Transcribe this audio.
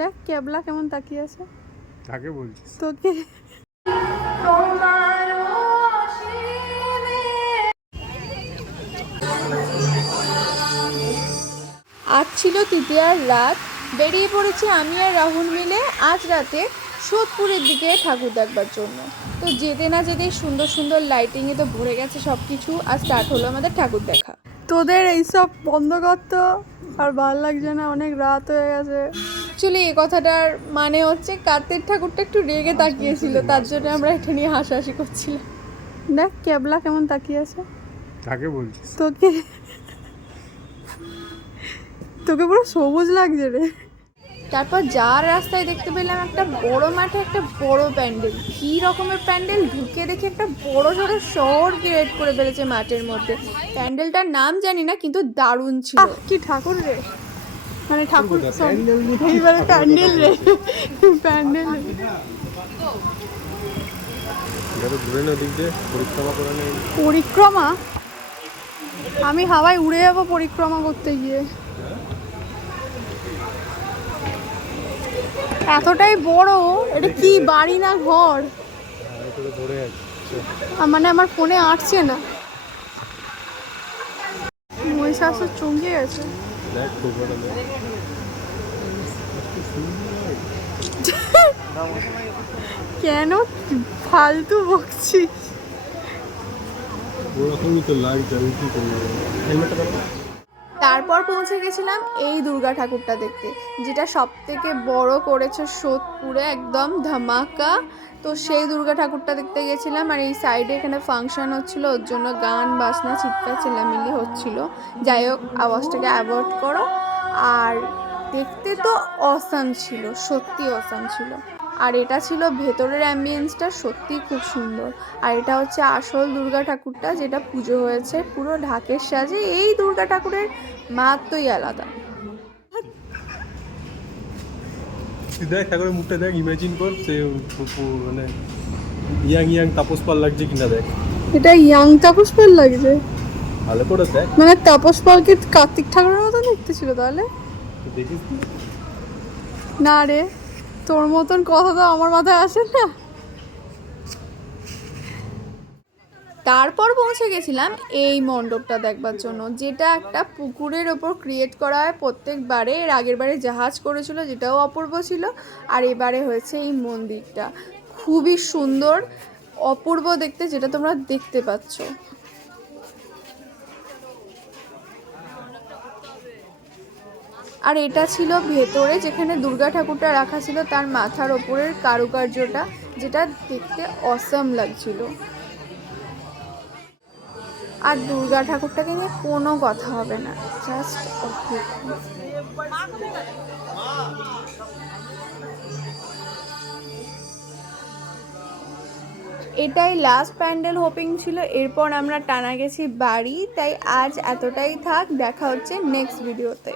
দেখ ক্যাবলা কেমন তাকিয়ে আছে? কাকে বলছিস। তোকে। আজ ছিল তৃতীয়ার রাত। বেরিয়ে পড়েছি আমি আর রাহুল মিলে আজ রাতে সোদপুরের দিকে ঠাকুর দেখবার জন্য। তো যেতে না যেতেই সুন্দর সুন্দর লাইটিংয়ে তো ভরে গেছে সব কিছু আর স্টার্ট হলো আমাদের ঠাকুর দেখা। তোদের এইসব বন্ধ করতো আর ভালো লাগছে না অনেক রাত হয়ে গেছে। অ্যাকচুয়ালি এই কথাটার মানে হচ্ছে কার্তিক ঠাকুরটা একটু রেগে তাকিয়েছিল তার জন্য আমরা এটা নিয়ে হাসাহাসি করছিলাম। দেখ ক্যাবলা কেমন তাকিয়ে আছে? কাকে বলছিস? তোকে তোকে পুরো সবুজ লাগছে রে। তারপর যার রাস্তায় দেখতে পেলাম একটা বড় মাঠে একটা বড় প্যান্ডেল। কী রকমের প্যান্ডেল? ঢুকে দেখে একটা বড় সড়ো শহর ক্রিয়েট করে ফেলেছে মাঠের মধ্যে। প্যান্ডেলটার নাম জানি না কিন্তু দারুণ ছিল। কি ঠাকুর রে। মানে ঠাকুর এইবারে প্যান্ডেল রে প্যান্ডেল পরিক্রমা আমি হাওয়ায় উড়ে যাব পরিক্রমা করতে গিয়ে। এতটাই বড় এটা কি বাড়ি না ঘর? মানে আমার ফোনে আটছে না। মহিষাসুর চমকে গেছে। দেখ দেখ কেন ফালতু বকছিস? ওরকমই তো লাগছে আমি কি করব? হেলমেটটা তারপর পৌঁছে গেছিলাম এই দুর্গা ঠাকুরটা দেখতে, যেটা সব থেকে বড় করেছে সোদপুরে একদম ধামাকা। তো সেই দুর্গা ঠাকুরটা দেখতে গেছিলাম আর এই সাইডে এখানে ফাংশন হচ্ছিল, ওর জন্য গান, বাজনা চিৎকার চেল্লামিলি হচ্ছিল। যাই হোক, আওয়াজটাকে অ্যাভয়েড করো। আর দেখতে তো অসাম ছিল সত্যি অসাম ছিল। আর এটা ছিল ভেতরের অ্যাম্বিয়েন্সটা সত্যিই খুব সুন্দর। আর এটা হচ্ছে আসল দুর্গা ঠাকুরটা যেটা পুজো হয়েছে পুরো ঢাকের সাজে। এই দুর্গা ঠাকুরের মাত্রই আলাদা। দেখ ঠাকুরের মুখটা দেখ ইমাজিন কর সে মানে ইয়াং ইয়াং তাপস পাল লাগছে কিনা দেখ। এটা ইয়াং তাপস পাল লাগছে? ভালো করে দেখ। মানে তাপস পালকে কার্তিক ঠাকুরের মতো দেখতে ছিল তাহলে? দেখিস না রে। তোর মতন কথা তো আমার মাথায় আসে না। তারপর পৌঁছে গেছিলাম এই মণ্ডপটা দেখবার জন্য, যেটা একটা পুকুরের ওপর ক্রিয়েট করা হয়। প্রত্যেকবারে এর আগের বারে জাহাজ করেছিল, যেটাও অপূর্ব ছিল। আর এবারে হয়েছে এই মন্দিরটা। খুবই সুন্দর, অপূর্ব দেখতে, যেটা তোমরা দেখতে পাচ্ছ। আর এটা ছিল ভেতরে যেখানে দুর্গা ঠাকুরটা রাখা ছিল, তার মাথার ওপরের কারুকার্যটা, যেটা দেখতে অসম লাগছিল। আর দুর্গা ঠাকুরটাকে নিয়ে কোনো কথা হবে না জাস্ট এটাই লাস্ট প্যান্ডেল হোপিং ছিল, এরপর আমরা টানা গেছি বাড়ি, তাই আজ এতটাই থাক, দেখা হচ্ছে নেক্সট ভিডিওতে